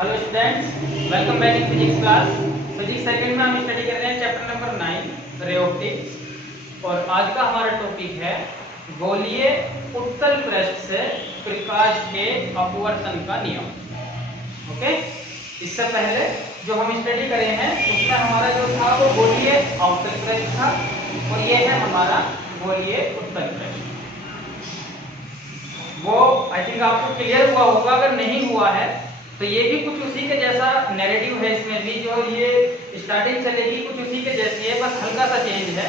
Hello students, welcome back in physics class. Physics second में हम study कर रहे हैं चैप्टर नंबर 9 रे ऑप्टिक्स। और आज का हमारा टॉपिक है गोलीय उत्तल पृष्ठ से प्रकाश के अपवर्तन का नियम। ओके, इससे पहले जो हम स्टडी करे हैं उसमें हमारा जो था वो गोलीय अवतल पृष्ठ था और ये है हमारा गोलीय उत्तल पृष्ठ। वो आई थिंक आपको क्लियर हुआ होगा, अगर नहीं हुआ है तो ये भी कुछ उसी के जैसा नैरेटिव है। इसमें भी जो ये स्टार्टिंग चलेगी कुछ उसी के जैसी है, बस हल्का सा चेंज है।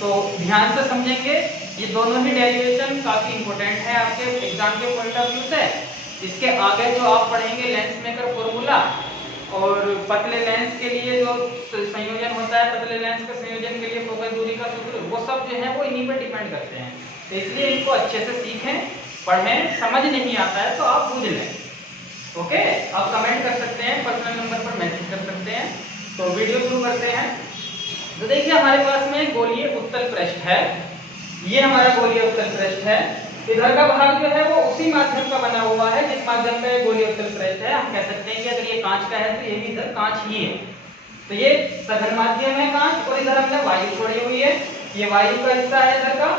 तो ध्यान से समझेंगे, ये दोनों ही डेरिवेशन काफी इंपॉर्टेंट है आपके एग्जाम के पॉइंट ऑफ व्यू से। इसके आगे जो आप पढ़ेंगे लेंस मेकर फॉर्मूला और पतले लेंस के लिए जो संयोजन होता है, पतले लेंस के संयोजन के लिए फोकस दूरी का सूत्र, वो सब जो है वो इन्हीं पर डिपेंड करते हैं। तो इसलिए इनको अच्छे से सीखें, पढ़ें। समझ नहीं आता है तो आप पूछ लें। ओके, आप कमेंट कर सकते हैं, पर्सनल नंबर पर मैसेज कर सकते हैं। तो वीडियो शुरू करते हैं। तो देखिए हमारे पास में गोलीय उत्तल पृष्ठ है, ये हमारा गोलीय उत्तल पृष्ठ है। इधर का भाग जो है वो उसी माध्यम का बना हुआ है जिस माध्यम का गोलीय उत्तल पृष्ठ है। हम कह सकते हैं कि अगर ये कांच का है तो ये भी इधर कांच ही है। तो ये सघन माध्यम है कांच, और इधर हमने वायु छोड़ी हुई है, ये वायु का हिस्सा है इधर का।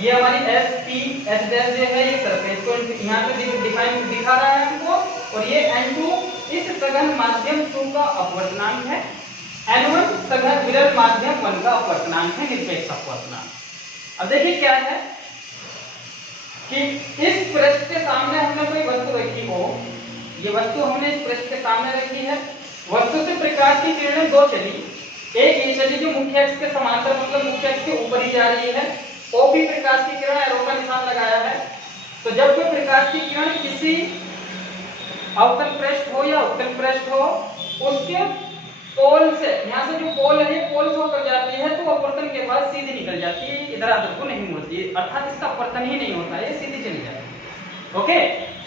ये हमारी एस पी एस डैश जो है ये सरफेस को यहाँ पे डिफाइन दिखा रहा है हमको। और ये N2 इस सघन माध्यम 2 का अपवर्तनांक है, N1 सघन विरल माध्यम 1 का अपवर्तनांक है, निरपेक्ष अपवर्तनांक। अब देखिए क्या है कि इस पृष्ठ के सामने हमने कोई वस्तु रखी हो, ये वस्तु हमने इस पृष्ठ के सामने रखी है। वस्तु से प्रकाश की किरणें दो चली, एक ये चली जो मुख्य अक्ष के समांतर, मतलब मुख्य अक्ष के ऊपर ही जा रही है। OP प्रकाश की किरण, एरो का निशान लगाया है। तो जब कोई प्रकाश की किरण किसी अवतल पृष्ठ हो या उत्तल पृष्ठ हो, उसके पोल से, यहाँ से जो पोल है ये पोल से होकर जाती है, तो अपवर्तन के बाद सीधी निकल जाती है, इधर आधर को नहीं मुड़ती है, अर्थात इसका अपवर्तन ही नहीं होता है, सीधी चली जाती है। ओके,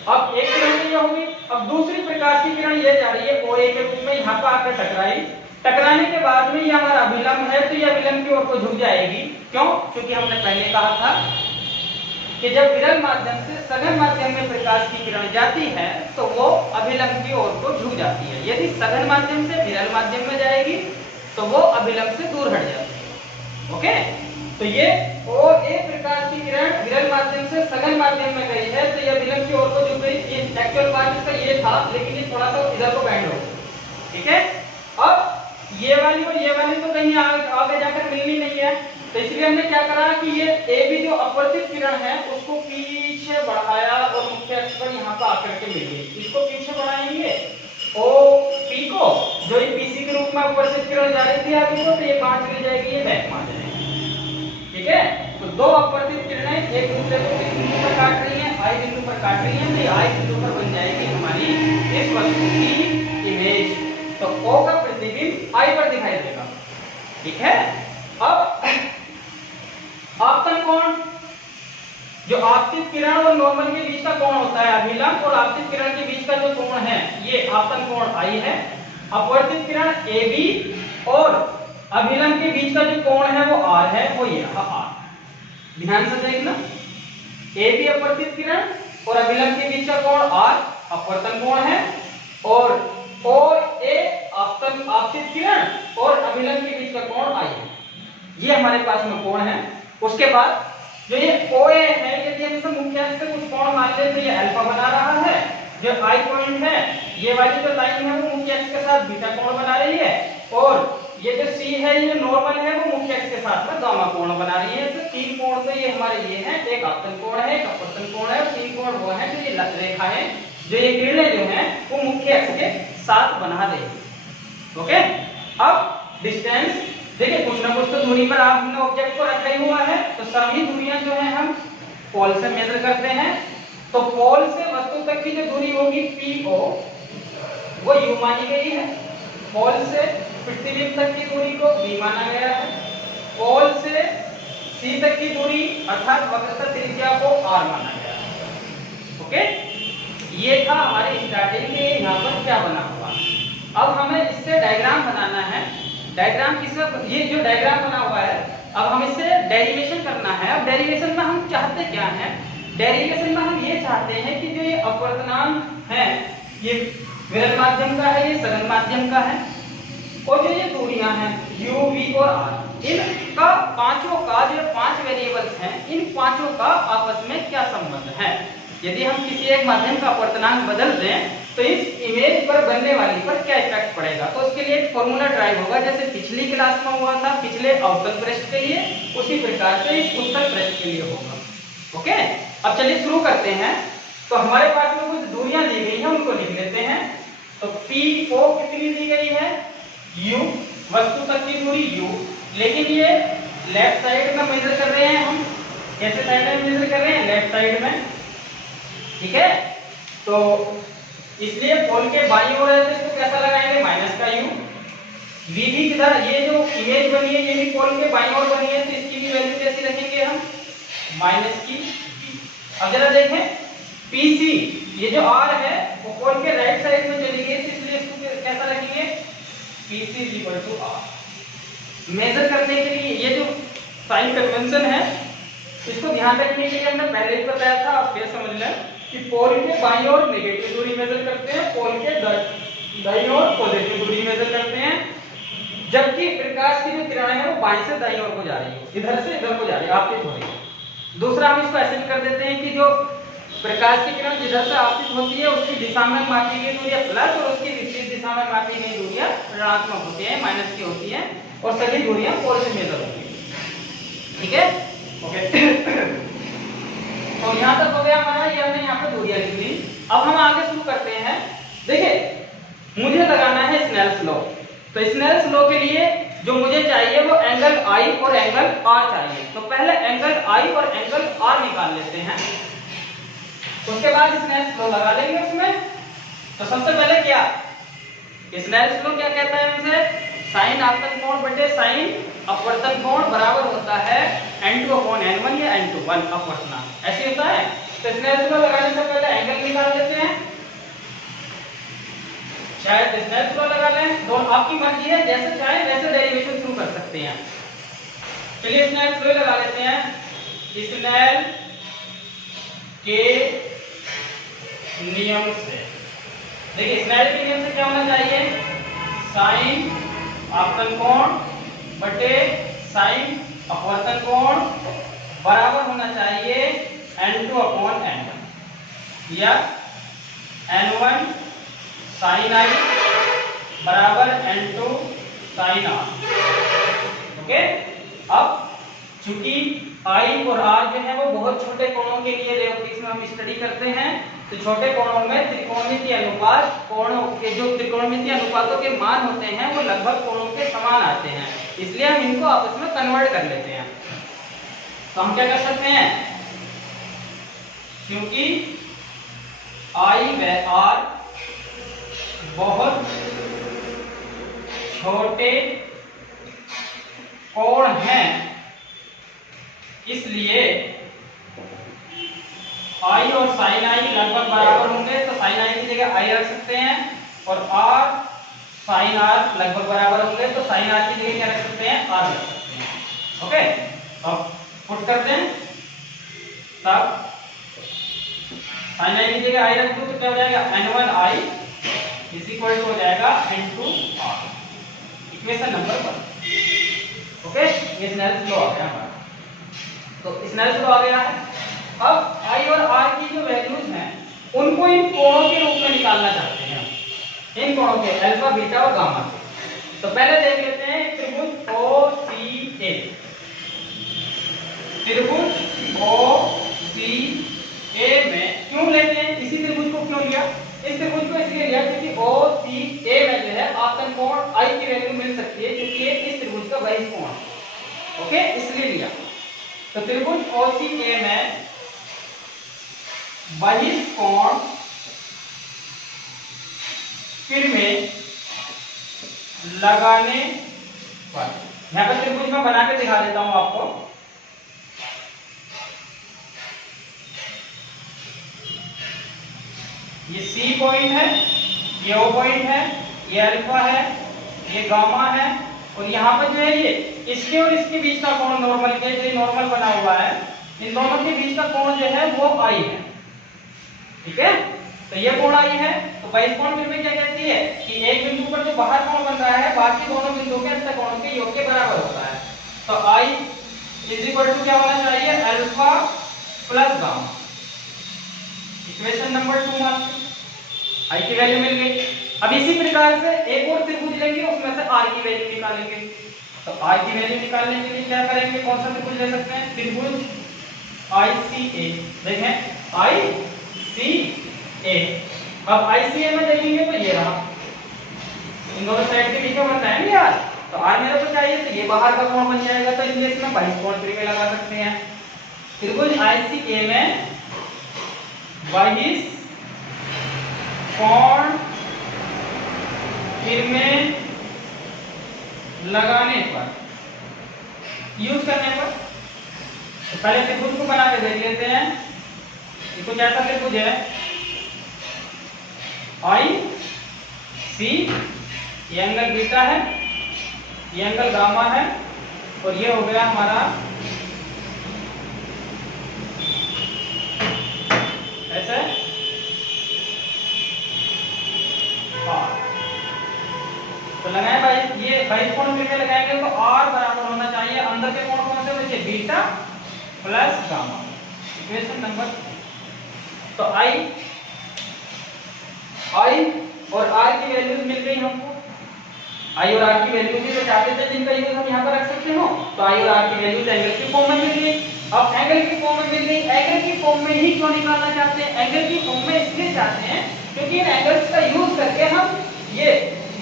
अब एक किरण ये होगी। अब दूसरी प्रकाश की किरण ये जा रही है OA के रूप में, यहाँ पर आकर टकराई। टकराने के बाद में ये हमारा अभिलंब है, तो ये अभिलंब की ओर को झुक जाएगी। क्यों? क्योंकि हमने पहले कहा था कि जब विरल माध्यम से सघन माध्यम में प्रकाश की किरण जाती है तो वो अभिलंब की ओर को झुक जाती है। यदि सघन माध्यम से विरल माध्यम में जाएगी तो वो अभिलंब से दूर हट जाती है। ओके, तो ये OA प्रकाश की किरण विरल माध्यम से सघन माध्यम में गई है, तो ये अभिलंब की ओर को झुक गई। ये एक्चुअल पार्ट इसका ये था, लेकिन ये थोड़ा सा इधर को बेंड हो गया। ठीक है, अब ये वाली और ये वाली तो कहीं आगे जाकर मिलनी नहीं है, तो इसलिए हमने क्या करा कि ये AB जो अपवर्तित किरण है उसको पीछे बढ़ाया और मुख्य अक्ष पर यहाँ पर आकर के मिल गई। इसको पीछे बढ़ाएंगे OP को, जो ये PC के रूप में अपवर्तित किरण जा रही थी आगे को, तो ये कहाँ चली जाएगी, ये बैक में आ जाएगी। ठीक है, तो दो अपवर्तित किरणें एक दूसरे को किस बिंदु पर काट रही है, I बिंदु पर काट रही है, तो ये I बिंदु पर बन जाएगी हमारी इस वस्तु की इमेज। तो O का प्रतिबिंब I पर दिखाई देगा। ठीक है, अब आपतन कोण, जो आपतित किरण और नॉर्मल के बीच का कोण होता है, अभिलंब और आपतित किरण के बीच का जो कोण है ये आपतन कोण I है। अपवर्तित किरण AB और अभिलंब के बीच का जो कोण है वो R है, वो ये R। ध्यान से देखना, AB अपवर्तित किरण और अभिलंब के बीच का कोण R अपवर्तन कोण है, और OA आपतित किरण और अभिलंब के बीच का कोण I है। ये हमारे पास में कोण है। उसके बाद जो ये OA है, यदि हम इसे मुख्य अक्ष से कुछ कोण मान ले तो ये अल्फा बना रहा है। जो I पॉइंट है, ये वाली जो लाइन है वो मुख्य अक्ष के साथ बीटा कोण बना रही है, और ये जो C है ये नॉर्मल है वो मुख्य अक्ष के साथ में गामा कोण बना रही है। तो तीन कोण तो ये हमारे ये हैं, एक आपतन कोण है, एक अपवर्तन कोण है, और तीन कोण वो है जो ये रेखा है, जो ये किरणें जो हैं वो मुख्य अक्ष के साथ बना रही है। ओके, अब डिस्टेंस देखिए, कुछ ना कुछ तो दूरी पर आपने ऑब्जेक्ट को रखा ही हुआ है, तो सभी दूरियां जो है हम पोल से मेजर करते हैं। तो पोल से वस्तु तक की जो दूरी होगी PO वो U मानी गई है। पोल से प्रतिबिंब तक की दूरी को V माना गया है। पोल से C तक की दूरी अर्थात वक्रता त्रिज्या को R माना गया है। ओके, ये था हमारे स्टार्टिंग में यहाँ पर क्या बना हुआ। अब हमें इससे डायग्राम बनाना है। डायग्राम किसमें, ये जो डायग्राम बना हुआ है, अब हम इससे डेरिवेशन करना है। अब डेरिवेशन में हम चाहते क्या हैं, डेरिवेशन में हम ये चाहते हैं कि जो ये अपवर्तनांक है, ये विरल माध्यम का है, ये सरल माध्यम का है। और जो ये दूरियां हैं u, v और r, इनका पांचों का जो 5 वेरिएबल्स हैं, इन पांचों का आपस में क्या संबंध है। यदि हम किसी एक माध्यम का अपवर्तनांक बदल दें तो इस इमेज पर बनने वाली पर क्या इफेक्ट पड़ेगा। तो उसके लिए एक फॉर्मूला ड्राइव होगा, जैसे पिछली क्लास में हुआ था पिछले अवतल पृष्ठ के लिए, उसी प्रकार से इस उत्तल पृष्ठ के लिए होगा। ओके, अब चलिए शुरू करते हैं। तो हमारे पास में कुछ दूरियां दी गई हैं, उनको लिख लेते हैं। तो PO कितनी दी गई है, U, वस्तु तक की दूरी U, लेकिन ये लेफ्ट साइड में मेजर कर रहे हैं हम। कैसे साइड में मेजर कर रहे हैं, लेफ्ट साइड में, ठीक है। तो इसलिए पोल के बाईं ओर है तो इसको कैसा लगाएंगे, माइनस का U। V भी किधर, ये जो इमेज बनी है ये भी पोल के बाईं ओर बनी है, तो इसकी भी वैल्यू कैसी रखेंगे हम, माइनस की V। अब जरा देखें PC, ये जो R है वो पोल के राइट साइड में चली गई, इसलिए इसको कैसा रखेंगे, PC = R। मेजर करने के लिए ये जो साइन कन्वेंशन है इसको ध्यान रखने के लिए हमने पहले ही बताया था, आप फिर समझ लें कि पोल के बाईं ओर नेगेटिव दूरी मेजर करते हैं, पोल के दाईं ओर पॉजिटिव दूरी मेजर करते हैं, जबकि प्रकाश की जो किरणें हैं वो बाईं से दाईं ओर को जा रही है, इधर से इधर को जा रही है, आपतित हो रही है। दूसरा हम इसको ऐसे भी कर देते हैं कि जो प्रकाश की किरण जिधर से आपतित होती है उसकी दिशा में मापी गई दूरियां प्लस और उसकी विपरीत दिशा में मापी गई दूरियां ऋणात्मक होती है, माइनस की होती है, और सभी दूरियां पोल से मेजर होती है। ठीक है, ओके। तो यहाँ तक हो गया हमारा, ये हमने यहाँ पे दूरियां लिख ली। अब हम आगे शुरू करते हैं। देखिए मुझे लगाना है स्नेल्स लॉ, तो स्नेल्स लॉ के लिए जो मुझे चाहिए वो एंगल I और एंगल R चाहिए। तो पहले एंगल I और एंगल R निकाल लेते हैं, उसके बाद स्नेल्स लॉ लगा लेंगे उसमें। तो सबसे पहले क्या, स्नेल्स लॉ क्या कहता है इसे, साइन आपतन कोण बटे साइन अपवर्तन कोण बराबर होता है n2/n1 या n2/1 अपवर्तनांक, ऐसे होता है। तो स्नेल्स लॉ लगाने से पहले एंगल निकाल लेते हैं, शायद स्नेल्स लॉ लगा लें, दोनों आपकी मर्जी है, जैसे चाहे वैसे डेरिवेशन शुरू कर सकते हैं। चलिए स्नेल्स लॉ लगा लेते हैं। स्नेल के नियम से, देखिए स्नेल के नियम से क्या होना चाहिए, साइन आपतन कोण बटे साइन अपवर्तन कोण बराबर होना चाहिए n2/n1 या n1 sin I बराबर n2 sin R। ओके, अब चूंकि I और R जो है वो बहुत छोटे कोणों के लिए रेवतीस में हम स्टडी करते हैं, तो छोटे कोणों में त्रिकोणमितीय अनुपात, कोणों के जो त्रिकोणमितीय अनुपातों के मान होते हैं वो लगभग कोणों के समान आते हैं, इसलिए हम इनको आपस में कन्वर्ट कर लेते हैं। तो हम क्या कर सकते हैं, क्योंकि I व R बहुत छोटे कोण हैं, इसलिए I और sin I लगभग बराबर होंगे, तो sin I की जगह I रख सकते हैं, और R sin R लगभग बराबर होंगे, तो sin R की जगह क्या रख सकते हैं, R रख सकते हैं। ओके, अब पुट करते हैं, तब sin I की जगह I रख दूं तो क्या हो जाएगा, n1I = हो जाएगा n2R, इक्वेशन नंबर 1। ओके, ये स्नेल्स लॉ आ गया हमारा। तो स्नेल्स लॉ आ गया है। अब I और R की जो वैल्यूज हैं उनको इन कोणों के रूप में निकालना चाहते हैं, इन कोणों के अल्फा, बीटा और गामा के। तो पहले देख लेते हैं त्रिभुज OCA। त्रिभुज OCA में क्यों लेते हैं, इसी त्रिभुज को क्यों लिया, इस त्रिभुज को इसलिए लिया क्योंकि OCA में जो है आपतन कोण I की वैल्यू मिल सकती है, क्योंकि ये इस त्रिभुज का बहिः कोण है। ओके, इसलिए लिया। तो त्रिभुज OCA में बहिः कोण किरणें लगाने पर, यहाँ पर त्रिभुज में बना के दिखा देता हूं आपको। ये C पॉइंट है, ये O पॉइंट है, ये अल्फा है, ये गामा है, और यहाँ पर जो है ये इसके और इसके बीच का कोण नॉर्मल के जो नॉर्मल बना हुआ है, इन दोनों के बीच का कोण जो है वो I है। ठीक है, तो ये कोण आई है। तो बाइस कोण फिर में क्या कहती है कि एक बिंदु पर जो बाहर कोण बन रहा है बाकी दोनों बिंदुओं के अंतर कोणों के योग के बराबर होता है। तो I इज इक्वल टू क्या होना चाहिए, alpha plus gamma. Equation number 2 मानते I की वैल्यू मिल गई। अब इसी प्रकार से एक और त्रिभुज लेंगे, उसमें से R की वैल्यू निकालेंगे। तो R की वैल्यू निकालने के लिए क्या करेंगे, कौन सा त्रिभुज ले सकते हैं, त्रिभुज ICA। देखें ICA। अब ICA में देखेंगे तो ये रहा, इन दोनों साइड के बीच में बनता है ना यार। तो R मेरे को चाहिए तो ये बाहर का कोण बन जाएगा, तो इसलिए इसमें 22 कोण फ्री में लगा सकते हैं। त्रिभुज ICA में 22 कोण फिर में लगाने पर, यूज करने पर, तो पहले त्रिभुज को बना के देख लेते हैं। ये कुछ ऐसा त्रिभुज है IC, ये एंगल बीटा है, ये एंगल गामा है, और ये हो गया हमारा ऐसे तो लगाए भाई, ये 22 कोण फिर में लगाएंगे तो R बराबर होना चाहिए, अंदर के कोण कौन से बचे, beta plus gamma. Equation number, तो I और R की वैल्यूज मिल गई हमको। I और R की वैल्यू भी तो चाहते थे जिनका यूज हम यहाँ पर रख सकते हो, तो I और R की वैल्यूज एंगल की फॉर्म में मिल गई। अब एंगल की फॉर्म में मिल गई, एंगल की फॉर्म में ही क्यों निकालना चाहते हैं, एंगल की फॉर्म में इसलिए चाहते हैं क्योंकि इन एंगल्स का यूज करके हम ये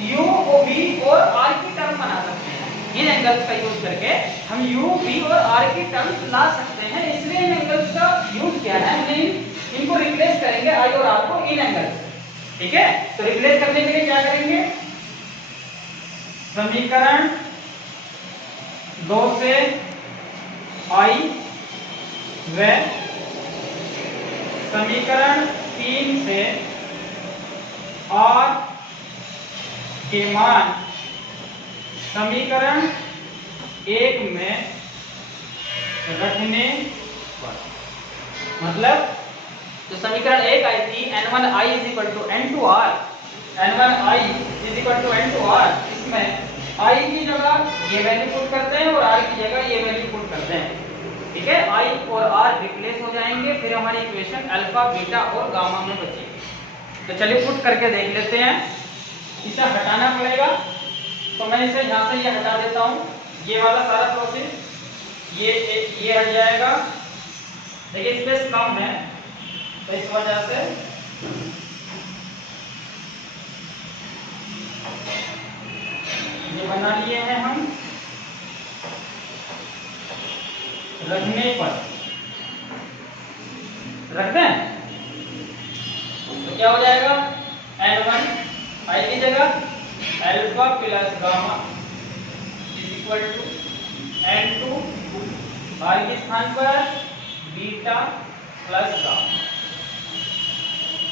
U, V और R की टर्म बना सकते हैं। इन एंगल्स का यूज करके हम U, V और R की टर्म ला सकते हैं, इसलिए इन एंगल्स का यूज किया है हमने। इनको रिप्लेस करेंगे I और R को इन एंगल्स, ठीक है। तो रिप्लेस करने के लिए क्या करेंगे, समीकरण 2 से I व समीकरण 3 से R के मान समीकरण 1 में रखने पर, मतलब जो समीकरण 1 आई थी n1i = n2r, n1i = n2r, इसमें i की जगह ये वैल्यू पुट करते हैं और r की जगह ये वैल्यू पुट करते हैं, ठीक है। i और r रिप्लेस हो जाएंगे, फिर हमारी इक्वेशन अल्फा, बीटा और गामा में बचेगी। तो चलिए पुट करके देख लेते हैं। इसे हटाना पड़ेगा, तो मैं इसे यहाँ से ये हटा देता हूँ, ये वाला सारा प्रोसेस, ये हट जाएगा। देखिए स्पेस कम है तो इस वजह से ये बना लिए हैं हम। रखने पर रख दें तो क्या हो जाएगा, n1 I की जगह alpha plus gamma = n2 R के स्थान पर बीटा प्लस गामा,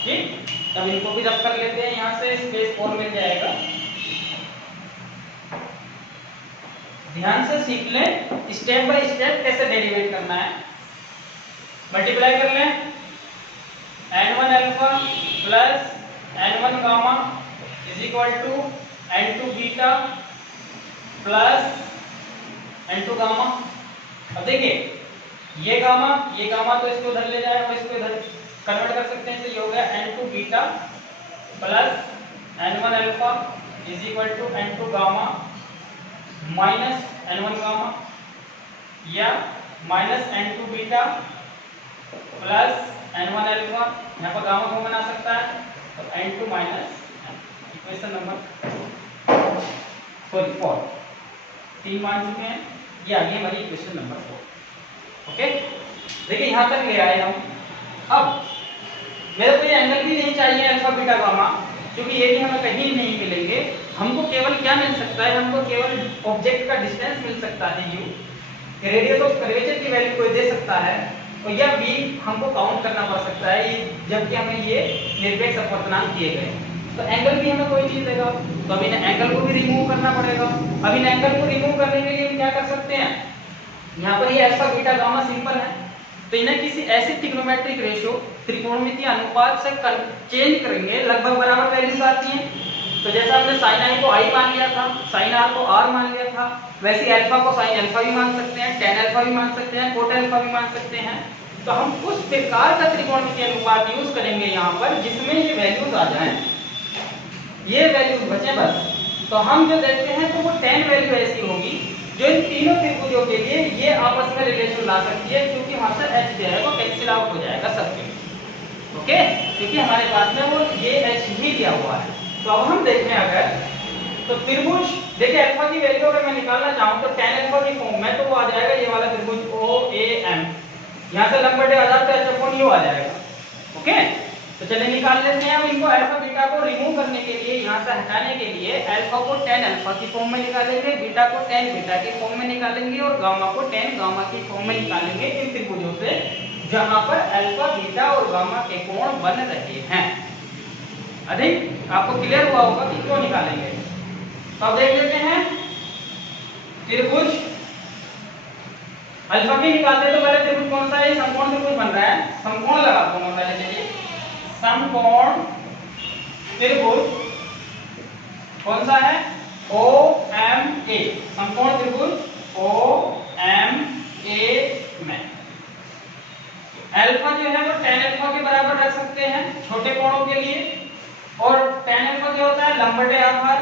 ठीक। तब इनको भी रब कर लेते हैं, यहाँ से स्पेस 4 मिल जाएगा। ध्यान से सीख लें स्टेप बाय स्टेप कैसे डेरिवेट करना है। मल्टीप्लाई कर लें, n1 alpha plus n1 gamma = n2 beta plus n2 gamma. अब देखिए ये गामा तो इसको उधर ले जाए और इसको इधर कन्वर्ट कर सकते हैं, तो ये हो गया n2 beta plus n1 alpha = n2 gamma minus n1 gamma, या minus n2 beta plus n1 alpha, यहाँ पर गामा को बना सकता है तो n2 माइनस। इक्वेशन नंबर 4 3 मान चुके हैं, ये आ गई हमारी इक्वेशन नंबर 4। ओके, देखिए यहाँ तक ले आए हम। अब मेरे को ये एंगल भी नहीं चाहिए अल्फा बीटा गामा, क्योंकि ये भी हमें कहीं नहीं मिलेंगे। हमको केवल क्या मिल सकता है, हमको केवल ऑब्जेक्ट का डिस्टेंस मिल सकता है u, रेडियस ऑफ कर्वेचर की वैल्यू कोई दे सकता है, और यह v हमको काउंट करना पड़ सकता है, जबकि हमें ये निरपेक्ष अपवर्तनांक दिए गए। तो एंगल भी हमें कोई चीज देगा, तो अब इन एंगल को भी रिमूव करना पड़ेगा। अब इन एंगल को रिमूव करने के लिए हम क्या कर सकते हैं, यहाँ पर ये अल्फा बीटा गामा सिंपल है, तो इन्हें किसी ऐसे ट्रिग्नोमेट्रिक रेशियो त्रिकोणमितीय अनुपात से चेंज करेंगे, लगभग बराबर वैल्यूज आती हैं। तो जैसा हमने साइन आई को आई मान लिया था, साइन आर को आर मान लिया था, वैसे अल्फा को साइन अल्फा भी मान सकते हैं, टेन अल्फा भी मान सकते हैं, कोट अल्फा भी मान सकते हैं। तो हम उस प्रकार का त्रिकोणमितीय अनुपात यूज करेंगे यहाँ पर जिसमें ये वैल्यूज आ जाएं, ये वैल्यूज बचे बस। तो हम जो देखते हैं तो वो 10 वैल्यू ऐसी होगी जो इन तीनों त्रिभुजों के लिए ये आपस में रिलेशन ला सकती है, क्योंकि वहां से h जो है वो कैंसिल आउट हो जाएगा सबके, ओके, क्योंकि हमारे पास में वो ये h ही दिया हुआ है। तो अब हम देखें अगर तो त्रिभुज देखिए अल्फा की वैल्यू अगर मैं निकालना चाहूं तो tan अल्फा की फॉर्म में तो वो आ जाएगा ये वाला त्रिभुज OAM, यहां से लंबवत आधार पे h अपॉन u आ जाएगा, ओके। तो चलिए निकाल लेते हैं। अब इनको अल्फा बीटा को रिमूव करने के लिए, यहाँ से हटाने के लिए अल्फा को tan अल्फा की फॉर्म में निकालेंगे, बीटा को tan बीटा की फॉर्म में निकालेंगे और गामा को tan गामा की फॉर्म में निकालेंगे इन त्रिभुजों से जहां पर अल्फा बीटा और गामा के कोण बन रहे हैं। अधिक आपको क्लियर हुआ होगा कि क्यों निकालेंगे। तो अब देख लेते हैं त्रिभुज अल्फा भी निकालते हैं। तो पहले त्रिभुज कौन सा है, समकोण त्रिभुज बन रहा है, समकोण लगा दो मैं पहले, चलिए समकोण त्रिभुज कौन सा है, OMA, समकोण त्रिभुज OMA में अल्फा जो है वो tan अल्फा के बराबर रख सकते हैं छोटे कोणों के लिए, और tan अल्फा क्या होता है, लंबवत आधार।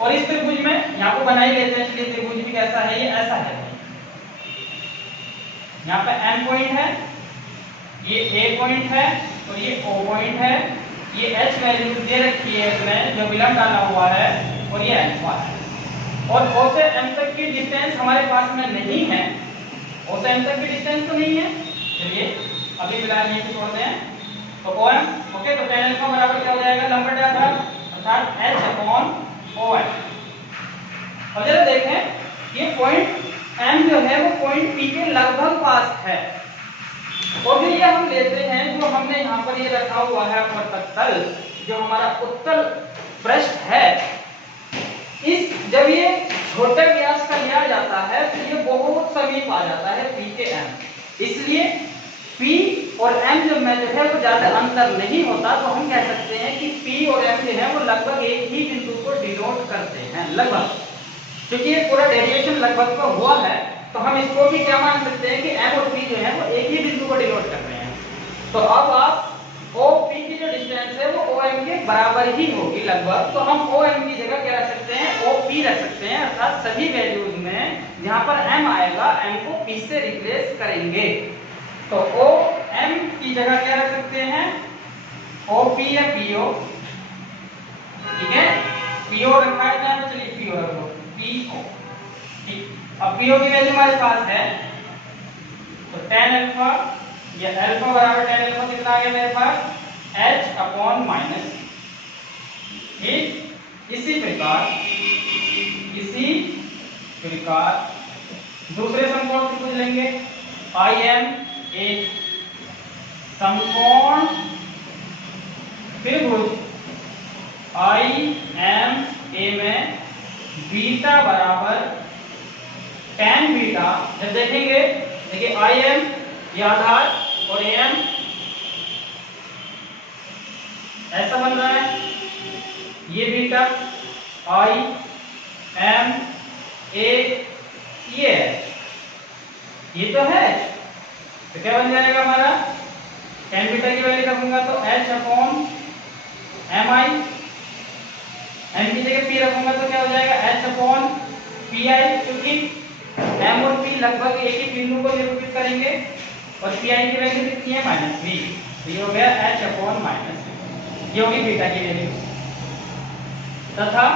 और इस त्रिभुज में यहाँ को बना ही लेते हैं, इसलिए त्रिभुज भी कैसा है, ये ऐसा है। यहाँ पे M पॉइंट है, ये A पॉइंट है और ये O पॉइंट है, ये H वैल्यू दे रखी है इसमें जो विलंब डाला हुआ है, और ये अल्फा है। और O से M तक की डिस्टेंस हमारे पास में नहीं है, O से M तक की डिस्टेंस तो नहीं है, चलिए अभी फिलहाल ये छोड़ते हैं। तो OM ओके, तो tan अल्फा बराबर क्या हो जाएगा, लंबवत आधार अर्थात H अपॉन OM। अब जरा देखें ये पॉइंट M जो है वो पॉइंट P के लगभग पास है, और फिर ये हम लेते हैं जो हमने यहाँ पर ये रखा हुआ है अपवर्तक तल, जो हमारा उत्तल पृष्ठ है, इस जब ये छोटे व्यास का लिया जाता है तो ये बहुत समीप आ जाता है P के M, इसलिए P और M जो है वो ज्यादा अंतर नहीं होता। तो हम कह सकते हैं कि P और M जो है वो लगभग एक ही बिंदु को डिनोट करते हैं, लगभग, क्योंकि ये पूरा डेरिवेशन लगभग का हुआ है। तो हम इसको भी क्या मान सकते हैं कि M और P जो है वो एक ही बिंदु को डिनोट कर रहे हैं। तो अब आप OP की जो डिस्टेंस है वो OM के बराबर ही होगी लगभग, तो हम OM की जगह क्या रख सकते हैं, OP रख सकते हैं, अर्थात सभी वैल्यूज में जहां पर M आएगा M को P से रिप्लेस करेंगे। तो OM की जगह क्या रख सकते हैं, OP या PO, ठीक है, PO रखा है यहाँ पे, चलिए PO रख लो, PO, ठीक। अब PO की वैल्यू हमारे पास है, तो tan अल्फा या अल्फा बराबर tan अल्फा कितना आ गया मेरे पास, H अपॉन माइनस, ठीक। इसी प्रकार दूसरे समकोण त्रिभुज लेंगे, IMA, समकोण त्रिभुज IMA में बीटा बराबर tan बीटा, जब देखेंगे देखिए IM ये आधार और AM ऐसा बन रहा है, ये बीटा IMA ये तो है, तो क्या बन जाएगा हमारा, tan बीटा की वैल्यू रखूंगा तो H अपॉन MI, M की जगह P रखूंगा तो क्या हो जाएगा H अपॉन PI, क्योंकि M और P लगभग एक ही बिंदु को निरूपित करेंगे और PI की वैल्यू कितनी है, -V, तो ये हो गया H अपॉन माइनस, ये होगी बीटा की वैल्यू। तथा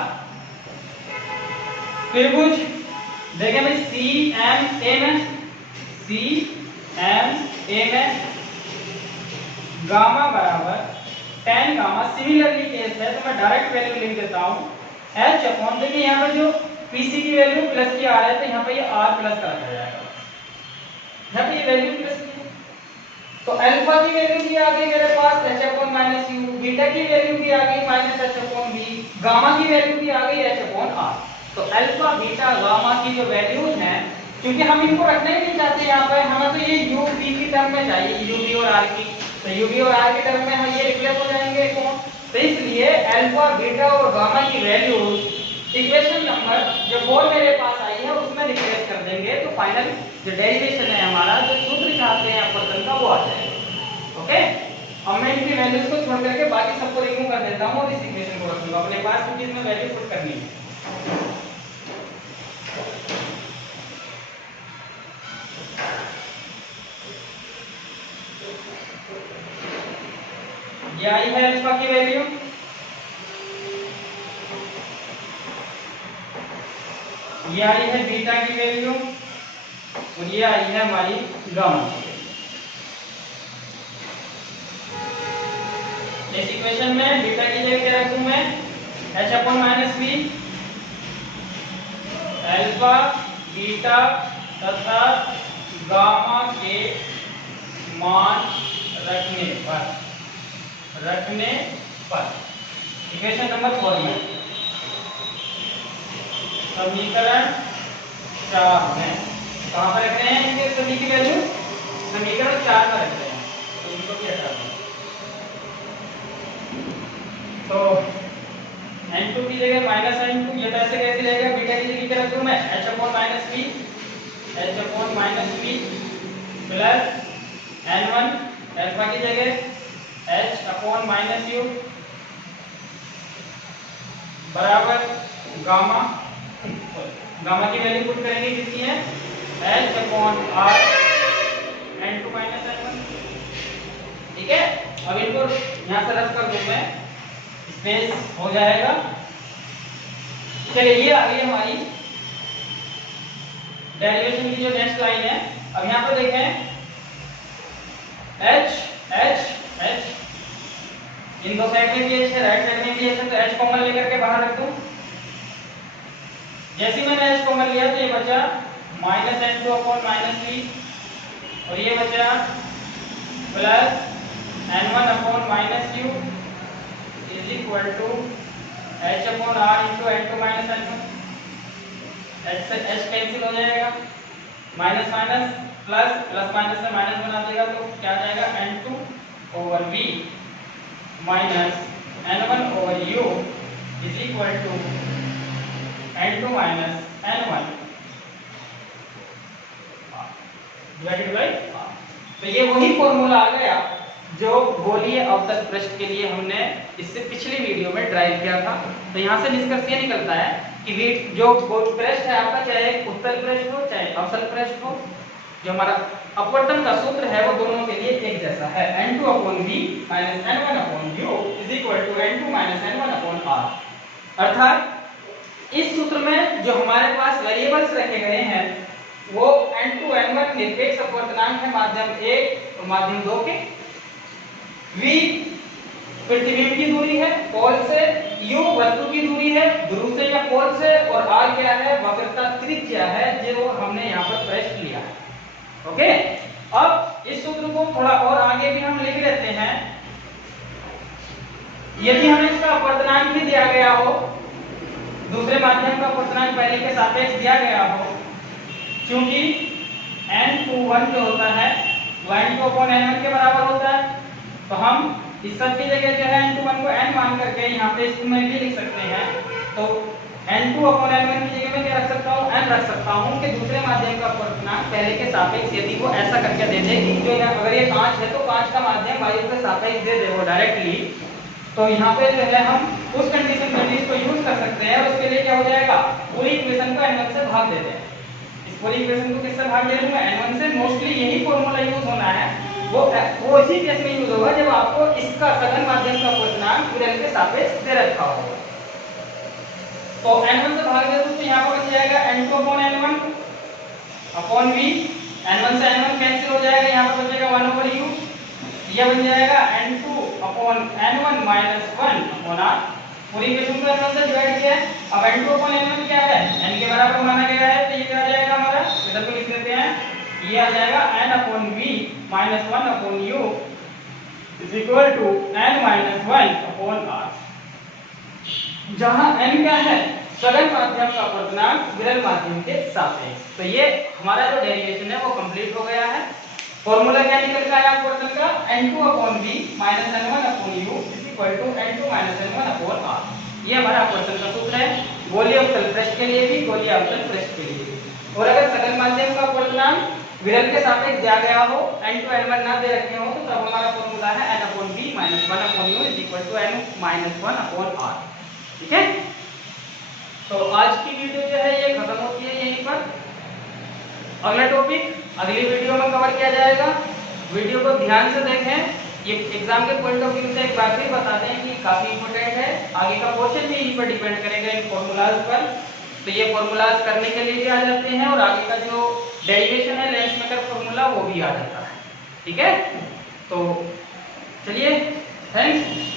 त्रिभुज देखें भाई CMA में गामा बराबर tan गामा, सिमिलरली केस है तो मैं डायरेक्ट वैल्यू लिख देता हूं H अपॉन, देखिए यहाँ पे जो PC की वैल्यू प्लस की आ रहा है तो यहाँ पे ये R प्लस का रखा जाएगा, यहाँ पे ये वैल्यू प्लस की है, तो अल्फा की वैल्यू भी आ गई मेरे पास H upon minus U, beta की वैल्यू भी आ गई minus H upon V, gamma की वैल्यू भी आ गई H अपॉन R। तो अल्फा बीटा गामा की जो वैल्यूज हैं, क्योंकि हम इनको रखना ही नहीं नहीं चाहते यहाँ पे, हमें तो ये u v की टर्म में चाहिए, u v और r की। तो u v और r की टर्म में हम ये रिप्लेस हो जाएंगे कौन, तो इसलिए अल्फा बीटा और गामा की वैल्यूज इक्वेशन नंबर जो 4 मेरे पास आई है उसमें रिप्लेस कर देंगे, तो फाइनल जो डेरिवेशन है हमारा, जो सूत्र चाहते हैं अपवर्तन का, वो आ जाएगा। ओके, अब मैं इनकी वैल्यूज को छोड़ करके बाकी सबको रिमूव कर देता हूँ और इस इक्वेशन को रखूंगा अपने पास, क्योंकि इसमें वैल्यू पुट करनी है। ये आई है अल्फा की वैल्यू, ये आई है बीटा की वैल्यू, और ये आई है हमारी गामा की। इस इक्वेशन में बीटा की जगह क्या रखूं मैं, h upon minus B, alpha beta तथा गामा के मान रखने पर इक्वेशन नंबर 4 में, समीकरण 4 में कहां पर रख रहे हैं इनके सभी की वैल्यू, समीकरण 4 में रख रहे हैं, तो इनको भी हटा दें। तो n2 की जगह माइनस n2, ये तो ऐसे कैसे रहेगा, बीटा की जगह क्या रखूं मैं, h upon minus b, h upon minus b plus n1, alpha की जगह h अपॉन माइनस u बराबर गामा, गामा की वैल्यू पुट करेंगे कितनी है, h upon r n2 minus n1। ठीक है, अब इनको यहां से रद्द कर दूं मैं, स्पेस हो जाएगा। चलिए ये आ गई हमारी डेरिवेशन की जो नेक्स्ट लाइन है। अब यहां पर देखें h h h, इन दो साइड में भी h है, राइट साइड में भी h है, तो h कॉमन लेकर के बाहर रख दूं। जैसे ही मैंने h कॉमन लिया तो ये बचा minus n2 upon minus b, और ये बचा plus n1 upon minus u is equal to h upon r into n2 minus n1। h से h कैंसिल हो जाएगा, minus minus plus, plus minus से माइनस बना देगा, तो क्या आ जाएगा n2 over v minus n1 over u is equal to n2 minus n1 divided by r। तो ये वही फॉर्मूला आ गया जो गोलीय अवतल पृष्ठ के लिए हमने इससे पिछली वीडियो में ड्राइव किया था। तो यहाँ से निष्कर्ष ये निकलता है कि जो पृष्ठ है आपका, चाहे उत्तल पृष्ठ हो चाहे अवतल पृष्ठ हो, जो हमारा अपवर्तन का सूत्र है वो दोनों के लिए एक जैसा है, n2 upon v minus n1 upon u is equal to n2 minus n1 upon r। अर्थात इस सूत्र में जो हमारे पास वेरिएबल्स रखे गए हैं वो n2 n1 निरपेक्ष अपवर्तनांक है माध्यम 1 और माध्यम 2 के, v प्रतिबिंब की दूरी है पोल से, u वस्तु की दूरी है ध्रुव से या पोल से, और r क्या है, वक्रता त्रिज्या है जो हमने यहाँ पर पृष्ठ लिया है। ओके, अब इस सूत्र को थोड़ा और आगे भी हम लिख लेते हैं। यदि हमें इसका अपवर्तनांक भी दिया गया हो, दूसरे माध्यम का अपवर्तनांक पहले के सापेक्ष दिया गया हो, क्योंकि n21 जो होता है वो n2 अपॉन n1 के बराबर होता है, तो हम इस सब की जगह जो है n21 को n मान करके यहाँ पे इसमें भी लिख सकते हैं। तो n2 अपॉन n1 की जगह में क्या रख सकता हूँ, n रख सकता हूँ कि दूसरे माध्यम का अपवर्तनांक पहले के सापेक्ष यदि वो ऐसा करके दे दे कि जो अगर ये कांच है तो कांच का माध्यम वायु के सापेक्ष दे दे वो डायरेक्टली, तो यहाँ पे जो है हम उस कंडीशन में इसको यूज कर सकते हैं। उसके लिए क्या हो जाएगा, पूरी इक्वेशन को n1 से भाग देते हैं। इस पूरी इक्वेशन को किससे भाग दे दूंगा, n1 से। मोस्टली यही फॉर्मूला यूज होना है, वो इसी केस में यूज होगा जब आपको इसका सघन माध्यम का अपवर्तनांक विरल के सापेक्ष दे रखा होगा। तो n1 से भाग दे दूं तो यहाँ पर बच जाएगा n2 upon n1 upon v, n1 से n1 कैंसिल हो जाएगा, यहाँ पर बचेगा 1 ओवर u, यह बन जाएगा n2 upon n1 minus 1 upon r। पूरी इक्वेशन को n1 से डिवाइड किया है। अब n2 अपॉन n1 क्या है, n के बराबर माना गया है, तो ये क्या आ जाएगा हमारा, इधर को लिख लेते हैं, ये आ जाएगा n upon v minus 1 upon u is equal to n minus 1 upon r। जहां n क्या है, सघन माध्यम का अपवर्तनांक विरल माध्यम के सापेक्ष। तो ये हमारा जो डेरिवेशन है वो कंप्लीट हो गया है। फॉर्मूला क्या निकल का है अपवर्तन का, N2/V - N1/U = N2 - N1/R। ये हमारा अपवर्तन का सूत्र है गोलीय अवतल पृष्ठ के लिए भी, गोलीय अवतल पृष्ठ के लिए भी। और अगर सघन माध्यम का अपवर्तनांक विरल के सापेक्ष दिया गया हो, N2 N1 ना दे रखे हो, तो तब हमारा फॉर्मूला है N/V - 1/U = N - 1/R। ठीक है, तो आज की वीडियो जो है ये खत्म होती है यहीं पर। अगला टॉपिक अगली वीडियो में कवर किया जाएगा। वीडियो को ध्यान से देखें, ये एग्जाम के पॉइंट ऑफ व्यू से एक बात भी बता दें कि काफी इंपॉर्टेंट है, आगे का क्वेश्चन भी इन्हीं पर डिपेंड करेगा, इन फॉर्मूलाज पर। तो ये फॉर्मूलाज करने के लिए भी आ जाते हैं और आगे का जो डेरिवेशन है लेंसमेकर फॉर्मूला वो भी आ जाता है। ठीक है, तो चलिए, थैंक्स।